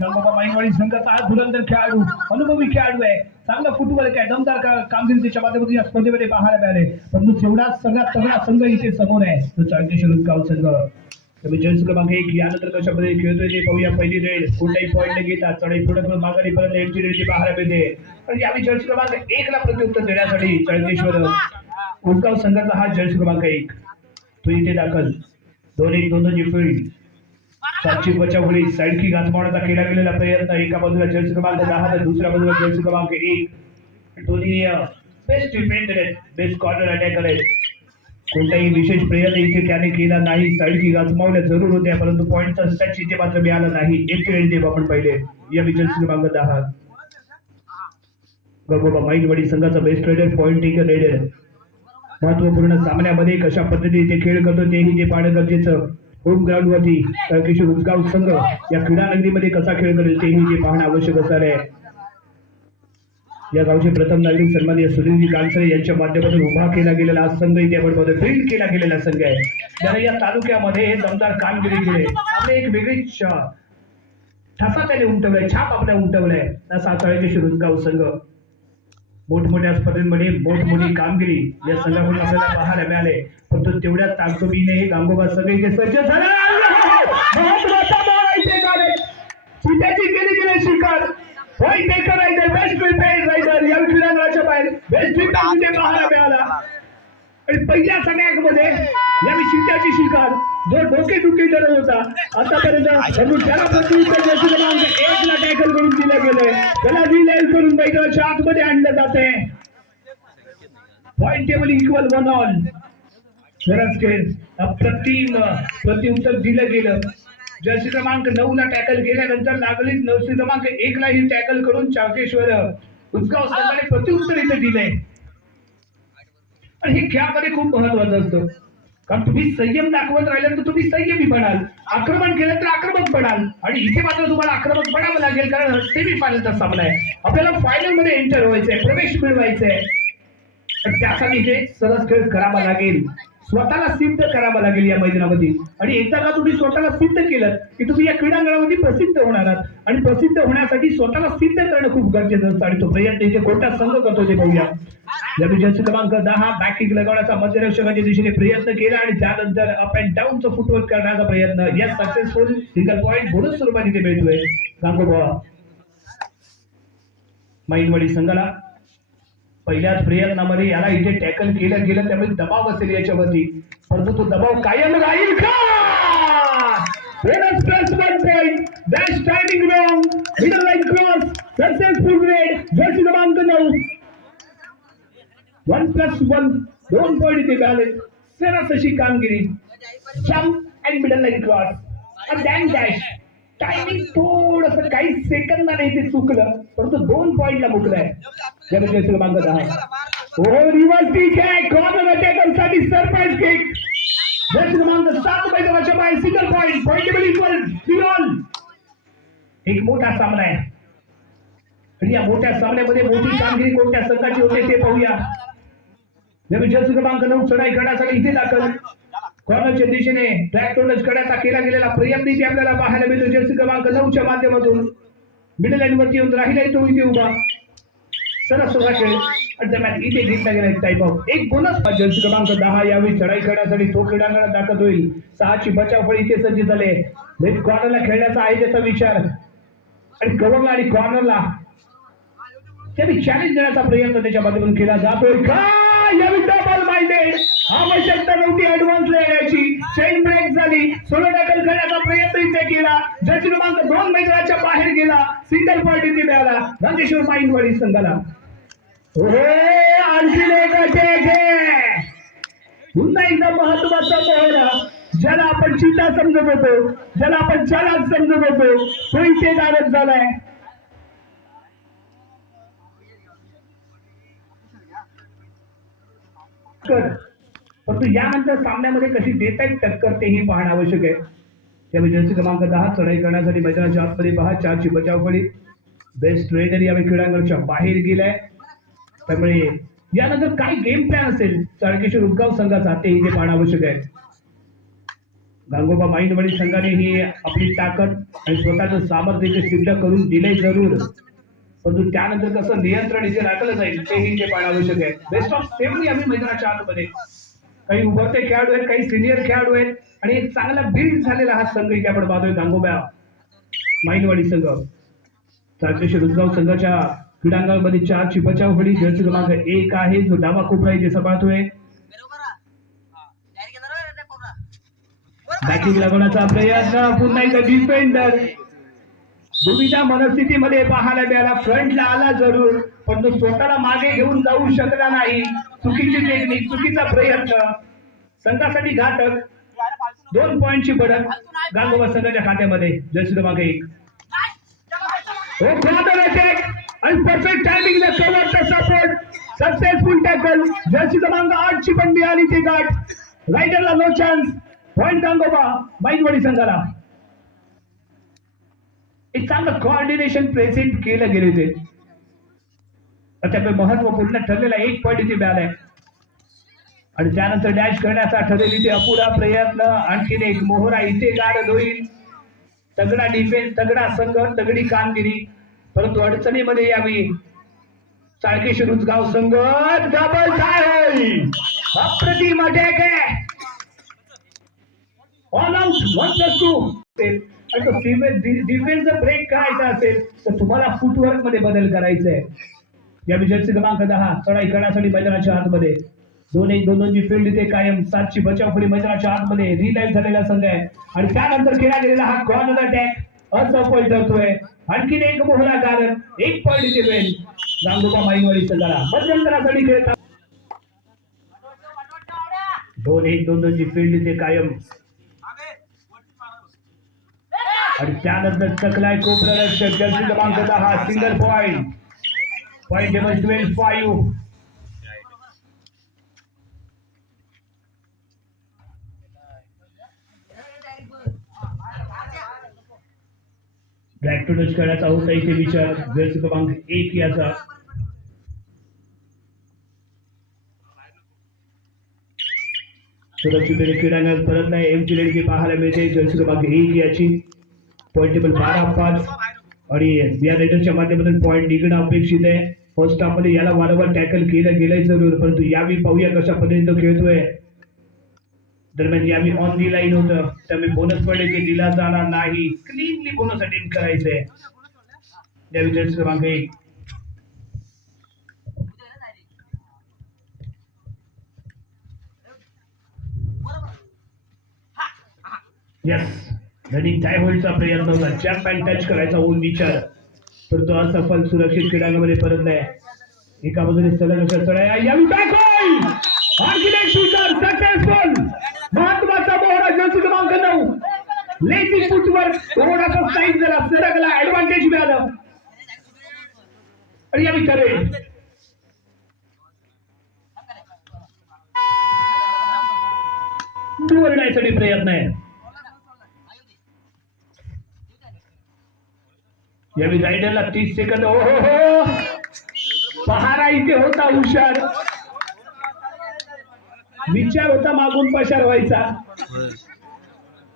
गंगोबा माईनवाडी संघाचा हा धुरंधर खेळाडू, अनुभवी खेळाडू आहे. चांगला फुटबॉल आहे, दमदार कामगिरी त्याच्या माध्यमातून या स्पर्धेमध्ये पाहायला मिळाले. परंतु तेवढाच सगळ्यात तगडा संघ इथे समोर आहे, तो चाळकेश्वर गाव संघ. जर्सी क्रमांक 1 यानंतर कशा पद्धतीने खेळतोय ते पाहूया. पहिली रेड कोणताही पॉईंट न घेता चढाई पुढे करून माघारी परत एंट्री रेडची पाहायला मिळते. पण यावेळी जर्सी क्रमांक 1 ला प्रत्युत्तर देण्यासाठी चाळकेश्वर गाव संघाचा हा जर्सी क्रमांक 1 तो इथे दाखल. 2-1 फील्ड सातची बचावली साईड की घासमावण्याचा केला गेलेला प्रयत्न. एका बाजूला जर्सी क्रमांक 10 तर दुसऱ्या बाजूला जर्सी क्रमांक 1. दोन्ही बेस्ट डिफेंडर आहेत, बेस्ट कॉर्नर अटॅकर आहेत. कोणताही विशेष प्रयत्न इथे त्याने केला नाही. साईड की घासमावल्या जरूर होत्या, परंतु पॉईंटचा टच इथे मात्र मिळाला नाही. एक रेड देव आपण पहिले या जर्सी क्रमांक 10 गंगोबा माईनवाडी संघाचा best raider point taker raider. महत्वपूर्ण सामन्यामध्ये कशा पद्धतीने ते खेळ करतो तेही ते पाहणं गरजेचं. होम ग्राउंड वरती चाळकेश्वर उसगाव संघ या क्रीडा नगरीमध्ये कसा खेळ करेल तेही ते पाहणं आवश्यक असणार आहे. या गावचे प्रथम नागरिक सन्माननीय सुनीलजी कांसळे यांच्या माध्यमातून उभा केला गेलेला हा संघ इथे आपण बिल्ड केला गेलेला संघ आहे. त्याला या तालुक्यामध्ये दमदार कामगिरीमुळे आपले एक वेगळी ठसा त्याने उमटवलाय, छाप आपल्या उमटवलाय. असा चाळकेश्वर उसगाव संघ मोठमोठ्या स्पर्धेमध्ये मोठमोठी कामगिरी या संघाकडून आपल्याला पाहायला मिळाले. परंतु तेवढ्या ताकदीने हे गांगोबा संघ इथे सज्ज झाला. चित्याची केली गेली शिकार point taker raider best prepared raider या क्रीडांगणाच्या बाहेर बेस्ट प्रिपेअर्ड पाहायला मिळाला. आणि पहिल्या सगळ्यामध्ये या चित्याची शिकार जो डोकेदुखी करत होता आतापर्यंत त्याला प्रत्युत्तर जर्सी क्रमांक 1 ला टॅकल करून दिलं गेलंय. त्याला रिलाईव्ह करून मैदानाच्या आतमध्ये आणलं जाते. Point table equal 1-1. अप्रतिम प्रत्युत्तर दिलं गेलं. जर्सी क्रमांक 9 ला टॅकल केल्यानंतर लागलीच जर्सी क्रमांक 1 ला ही टॅकल करून चाळकेश्वर उसगाव संघाने प्रत्युत्तर इथे दिलंय. आणि हे खेळामध्ये खूप महत्वाचं असतं, कारण तुम्ही संयम दाखवत राहिल्यानंतर तर तुम्ही संयमी बनाल, आक्रमण केलं तर आक्रमक बनाल. आणि इथे मात्र तुम्हाला आक्रमक बनावं लागेल, कारण सेमी फायनलचा सामना आहे. आपल्याला फायनल मध्ये एंटर व्हायचंय, प्रवेश मिळवायचा आहे. त्यासाठी इथे सरस खेळ करावा लागेल, स्वतःला सिद्ध करावं लागेल या मैदानामध्ये. आणि एकदा का तुम्ही स्वतःला सिद्ध केलं की तुम्ही या क्रीडांगणामध्ये प्रसिद्ध होणार आहात. आणि प्रसिद्ध होण्यासाठी स्वतःला सिद्ध करणं खूप गरजेचं असतं. आणि तो प्रयत्न इथे कोणता संघ करतो ते पाहूया. जर्सी क्रमांक 10 बॅक किक लगवण्याचा मध्यरक्षकाच्या दिशेने प्रयत्न केला आणि त्यानंतर अप अँड डाऊनचं फुटवर्क करण्याचा प्रयत्न. या सक्सेसफुल सिंगल पॉईंट बोनस स्वरूपात इथे मिळतोय गांगोबा माईनवाडी संघाला. पहिल्याच प्रयत्नामध्ये याला इथे टॅकल केलं गेलं, त्यामुळे दबाव असेल याच्यावरती, परंतु तो दबाव कायम राहील का? Bonus plus 1 point. Best timing wrong middle line cross successful red Jersey क्रमांक 9 1+1 2 पॉइंट इथे मिळाले. सरस अशी कामगिरी. Jump and middle line cross आणि डॅन डॅश. टायमिंग थोडंसं काही सेकंदाने इथे चुकलं, परंतु 2 पॉइंटला मुकलाय जर्सी क्रमांक 10. रिव्हर्स किक आहे, कॉर्नर अटॅकरसाठी सरप्राईज किक. जर्सी क्रमांक 7 मैदानाच्या बाहेर single point. Point table equal 3-1. एक मोठा सामना आहे आणि या मोठ्या सामन्यामध्ये मोठी कामगिरी कोणत्या संघाची होते ते पाहूया. जर्सी क्रमांक 9 चढाई करण्यासाठी इथे दाखल. कॉर्नरच्या दिशेने ट्रॅक टोनच करण्याचा केला गेलेला प्रयत्न इथे आपल्याला पाहायला मिळतो. जर्सी क्रमांक 9 च्या माध्यमातून मिडल लाईन वरती येऊन राहिला तो इथे उभा. सरस खेळ आणि इथे घेतला गेला टाइम आउट. एक बोनस. जर्सी क्रमांक 10 यावेळी चढाई करण्यासाठी तो क्रीडांगणात दाखल होईल. 6ची बचाव फळी इथे सज्ज झाले. लेफ्ट कॉर्नरला खेळण्याचा आहे त्याचा विचार आणि कव्हरला आणि कॉर्नरला त्यांनी चॅलेंज देण्याचा प्रयत्न त्याच्या माध्यमातून केला जातोय का? यावेळी डबल माइंडेड आवश्यकता नव्हती ऍडव्हान्स येण्याची. चेन ब्रेक झाली. सोलो टॅकल करण्याचा प्रयत्न इथे केला. जर्सी क्रमांक 2 मैदानाच्या बाहेर गेला. सिंगल पॉइंट इथे मिळाला गांगेश्वर माईनवाडी संघाला. आणखी एक अटॅक आहे. पुन्हा एकदा महत्वाचा मोहरा. ज्याला आपण चिता समजत होतो, ज्याला आपण चालाक समजत होतो, तो इथे गारद झालाय. परंतु यानंतर सामन्यामध्ये कशी देता येईल टक्कर तेही पाहणं आवश्यक आहे. त्यामुळे जर्सी क्रमांक 10 चढाई करण्यासाठी मैदानाच्या आतमध्ये पहा. 4ची बचाव फळी. बेस्ट रेडर यावेळी क्रीडांगणाच्या बाहेर गेलाय. त्यामुळे यानंतर काय गेम प्लॅन असेल चाळकेश्वर उसगाव संघाचा तेही ते पाहणं आवश्यक आहे. गांगोबा माईंडवाडी संघाने ही आपली ताकद आणि स्वतःचं सामर्थ्य सिद्ध करून दिले जरूर, परंतु त्यानंतर कसं नियंत्रण इथे राखलं जाईल तेही इथे पाहणं आवश्यक आहे. बेस्ट ऑफ सेव्हनी आम्ही मैदानाच्या आतमध्ये काही उभरते खेळाडू आहेत, काही सिनियर खेळाडू आहेत आणि एक चांगला बिल्ड झालेला हा संघ इथे आपण पाहतोय. गांगोबा माईंडवाडी संघ चारशे रुजगाव संघाच्या क्रीडांगणामध्ये 4ची बचावफळी जर्सी क्रमांक 1 आहे जो डावा कोपरा इथे सांभाळतोय. बॅटिंग लागवण्याचा प्रयत्न, पुन्हा एकदा डिफेंडर दुविधा मनस्थितीमध्ये पाहायला मिळाला. फ्रंटला आला जरूर पण तो स्वतःला मागे घेऊन जाऊ शकला नाही. चुकीची टेक्निक, चुकीचा प्रयत्न, संघासाठी घातक. 2 पॉइंटची बढ़त गांगोबा संघाच्या खात्यामध्ये. जर्सी क्रमांक 1 आणि perfect timing cover the support, successful tackle. Jersey क्रमांक 8ची पण मिळाली ती गाठ. रायडरला नो चान्स. पॉइंट गांगोबा माईंडवाडी संघाला. एक चांगलं कोऑर्डिनेशन प्रेझेंट केलं गेले ते त्यामुळे महत्वपूर्ण ठरलेला 1 पॉइंट इथे मिळालाय आणि त्यानंतर डॅश करण्याचा ठरेल इथे अपुरा प्रयत्न. आणखीन एक मोहरा इथे गार्ड होईल. तगडा डिफेन्स, तगडा संघ, तगडी कामगिरी, परंतु अडचणीमध्ये यावी चाळकेश्वर रुजगाव संघ. डबल टाय, अप्रतिम अटॅक आहे. All out 1+2. डिफेन्सचा ब्रेक करायचा असेल तर तुम्हाला फुटवर्क मध्ये बदल करायचा आहे. या जर्सी क्रमांक 10 चढाई करण्यासाठी मैदानाच्या आतमध्ये 2-1-2-2ची फील्ड इथे कायम. 7ची बचावफळी मैदानाच्या आतमध्ये रिलाईव्ह झालेला संघ आहे आणि त्यानंतर केला गेलेला हा कॉर्नर अटॅक असफल ठरतोय. आणखीन एक मोहरा कारण 1 पॉइंट इथे मिळेल गांगोबा माईंडवाडी संघाला. मध्यंतरासाठी खेळतात 2-1-2-2ची फील्ड इथे कायम आणि त्यानंतर चकलाय कोपरा रक्षक. जर्सी क्रमांक 10 single point. Point table 12-5. Back to touch खेळाचा होता इथे विचार. जर्सी क्रमांक 1 याचा सुरक्षित क्रीडांगणात परत नाही. एमची लेडकी पाहायला मिळते. जर्सी क्रमांक 1 याची पॉइंट टेबल 12-5 आणि या रेडरच्या माध्यमातून पॉइंट निघणं अपेक्षित आहे. फर्स्ट हाफ मध्ये याला वारंवार टॅकल केलं गेलंय जरूर, परंतु यावेळी पाहूया कशा पद्धतीने खेळतोय. दरम्यान यावेळी ऑन दी लाईन होतं त्यामुळे बोनस पॉइंट इथे दिला जाणार नाही. क्लीनली बोनस अटेम्प्ट करायचंय यावेळी जर्सी क्रमांक 1. यस, रनिंग टाय होल्डचा प्रयत्न होता. जॅक पॅन टच करायचा होऊन विचार, परंतु असफल. सुरक्षित क्रीडांगणामध्ये परत नाही. एका बाजूने सलग अशा चढाया. यावेळी बॅक होईल. आणखीन एक शूटर सक्सेसफुल. महत्वाचा मोहरा जर्सी क्रमांक 9. लेझी फुटवर थोडासा साईड झाला, सरकला, ऍडव्हान्टेज मिळालं आणि यावेळी करेल निवडण्यासाठी प्रयत्न आहे. यावेळी रायडरला 30 सेकंद. हो हो हो, पहारा इथे होता हुशार. विचार होता मागून पशार व्हायचा,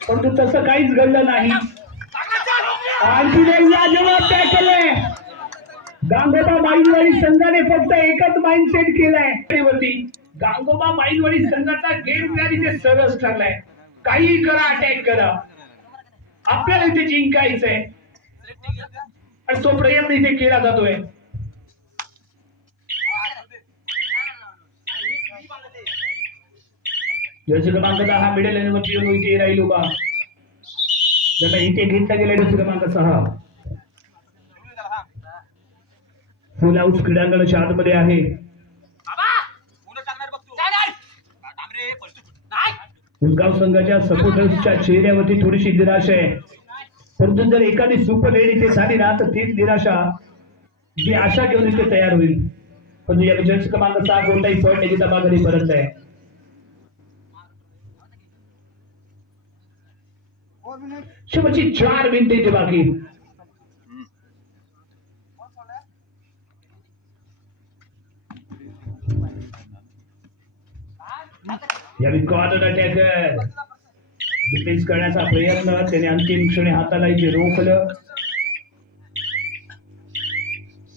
परंतु तसं काहीच घडलं नाही. आणखी लाजवाब टॅकल आहे. गांगोबा माईंडवाडी संघाने फक्त एकच माइंड सेट केलाय. गांगोबा माईंडवाडी संघाचा गेम प्लॅन इथे सरस ठरलाय. काही करा, अटॅक करा, आपल्याला इथे जिंकायचंय आणि तो प्रयत्न इथे केला जातोय. जर्सी क्रमांक 10 मिडल लाईनवरती येऊन इथे राहील उभा. ज्याला इथे घेतला गेला जर्सी क्रमांक 6. फुल हाऊस क्रीडांगणाच्या आतमध्ये आहे. उलगाव संघाच्या सपोर्टर्सच्या चेहऱ्यावरती थोडीशी निराशा आहे, परंतु जर एखादी सुपर लेडी इथे झाली ना तर तीच निराशा जी आशा घेऊन इथे तयार होईल. परंतु या जर्सी क्रमांक 6 कोणताही पॉईंट नाही घेता माघारी परत आहे. शेवटची 4 मिनिटे इथे बाकी. यावेळी कॉर्नर अटॅकर डिफेन्स करण्याचा प्रयत्न त्याने अंतिम क्षणी हाताला इथे रोखलं.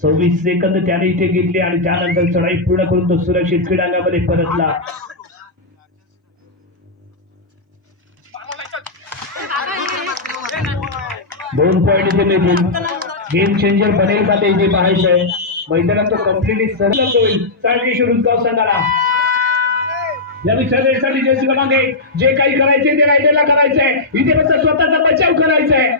26 सेकंद त्याने इथे घेतले आणि त्यानंतर चढाई पूर्ण करून तो सुरक्षित क्रीडांगणामध्ये परतला. दोन पॉईंट इथे मिळतील. गेम चेंजर बनेल का ते इथे पाहायचंय. मैदानात तो कम्प्लिटली सरळ होईल. चाळकेश्वर उद्गाव संघाला या विचारासाठी जर्सी क्रमांक 1 जे काही करायचे ते रायडरला करायचंय. इथे फक्त स्वतःचा बचाव करायचाय.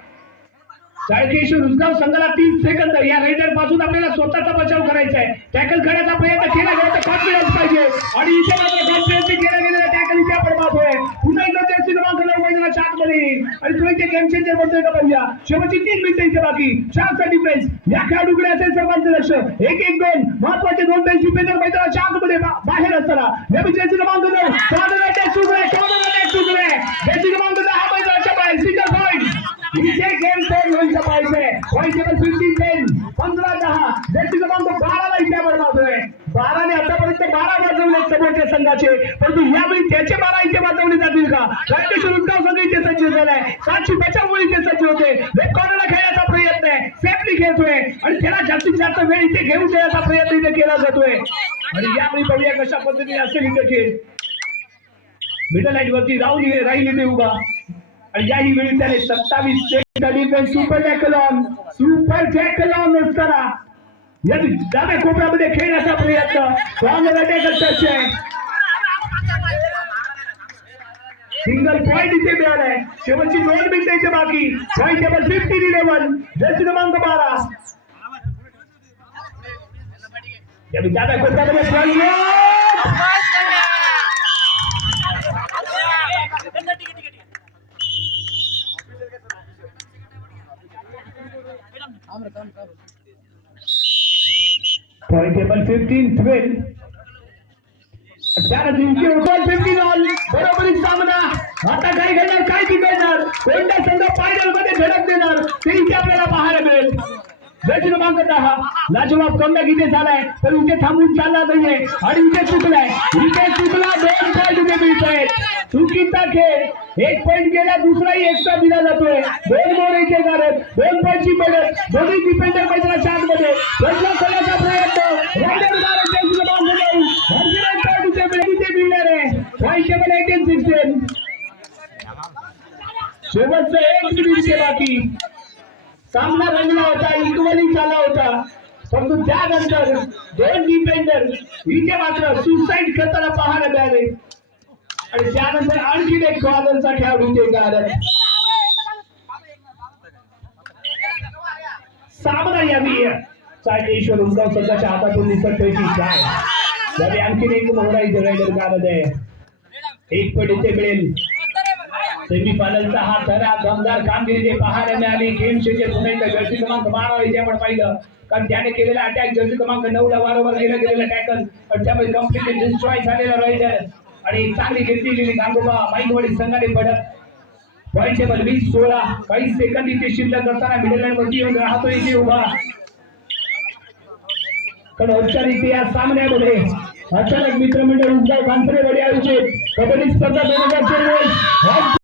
चाळकेश्वर उद्गाव संघाला 30 सेकंद या रायडर पासून आपल्याला स्वतःचा बचाव करायचा आहे. टॅकल करण्याचा प्रयत्न केला गेला तर कॉन्फिडन्स पाहिजे आणि इथे मात्र कॉन्फिडन्स केला गेलेला टॅकल इथे आपण पाहतोय. पुन्हा एकदा जर्सी क्रमांक 9 मैदानाच्या आतमध्ये आणि तो इथे गेम चेंजर बनतोय का पाहिजे. शेवटची 3 मिनिटं इथे बाकी. 4चा डिफेन्स या खेळाडूकडे असेल सर्वांचं लक्ष. 1-1-2 महत्वाचे 2 बेंच डिफेंडर मैदानाच्या आतमध्ये बाहेर असताना या जर्सी क्रमांक 9 कॉर्नर अटॅक सुरू आहे. जर्सी क्रमांक 10 हा मैदानाच्या बाहेर सिंगल पॉईंट. इथे गेम चेंज व्हायचं पाहिजे. पॉईंट टेबल 15-10 15-10 जर्सी क्रमांक 12 ला इथे आपण पाहतोय. 12 ने आतापर्यंत 12 वाजवले समोरच्या संघाचे, परंतु यावेळी त्याचे 12 इथे वाजवले जातील का. चाळकेश्वर उद्गाव संघ इथे सज्ज झालाय. 7ची बचावमुळे इथे सज्ज होते. कॉर्नरला खेळण्याचा प्रयत्न आहे. सेफली खेळतोय आणि त्याला जास्तीत जास्त वेळ इथे घेऊन देण्याचा प्रयत्न इथे केला जातोय. आणि यावेळी बघूया कशा पद्धतीने असेल इथे खेळ. मिडल लाईन वरती राहील इथे उभा आणि याही वेळी त्याने 27 second defence super tackle on असताना या डाव्या कोपऱ्यामध्ये खेळण्याचा प्रयत्न. कॉर्नर अटॅक टच आहे. सिंगल पॉईंट इथे मिळालाय. शेवटची 2 मिनिटं इथे बाकी. पॉईंट टेबल 15-11 जर्सी क्रमांक 12 या डाव्या कोपऱ्यामध्ये पॉईंट टेबल 15-12 बरोबरीत सामना. आता काय घडणार काय बिघडणार कोणत्या संघ फायनल मध्ये धडक देणार ते इथे आपल्याला पाहायला मिळेल. जर्सी क्रमांक 10 लाजवाब कमबॅक इथे झालाय पण इथे थांबून चालला नाहीये आणि इथे चुकलाय. 2 पॉईंट इथे मिळत आहेत. चुकीचा खेळ. 1 पॉईंट गेला दुसराही एक्स्ट्रा दिला जातोय. 2 मोर इथे करत 2 पॉईंटची पडत दोन्ही डिफेंडर मैदानाच्या आतमध्ये बदला करण्याचा प्रयत्न. रायडर जर्सी क्रमांक 9 इथे मिळणार आहे. पॉईंट टेबल 18-16 शेवटचं 1 मिनिट बाकी. सामना रंगला होता. इक्वली चालला होता परंतु त्यानंतर 2 डिफेंडर इथे मात्र सुसाईड करताना पाहायला मिळाले आणि त्यानंतर आणखी एक कॉर्नरचा खेळाडू ते गाडत. सामना यावी चाळकेश्वर उद्गाव संघाच्या हातातून निसटतोय की काय. यावेळी आणखीन एक मोहरा इथे रायडर गाडत आहे. 1 पॉईंट इथे मिळेल. सेमीफायनलचा हा खरा दमदार कामगिरी पाहायला मिळाली. गेम चेंजर पुन्हा एकदा जर्सी क्रमांक 12 इथे आपण पाहिलं कारण त्याने केलेला अटॅक जर्सी क्रमांक 9 ला वारंवार केलं गेलेलं टॅकल पण त्यामुळे कम्प्लिटली डिस्ट्रॉय झालेला रायडर आणि चांगली घेतलेली गांगोबा माईकवाडी संघाने पडत. पॉईंट टेबल 20-16 काही सेकंद इथे शिल्लक असताना मिडल लाईन वरती येऊन राहतो इथे उभा. कारण औपचारिक या सामन्यामध्ये अचानक मित्रमंडळ उद्गाव कांसरे वडे आयोजित कबड्डी स्पर्धा 2024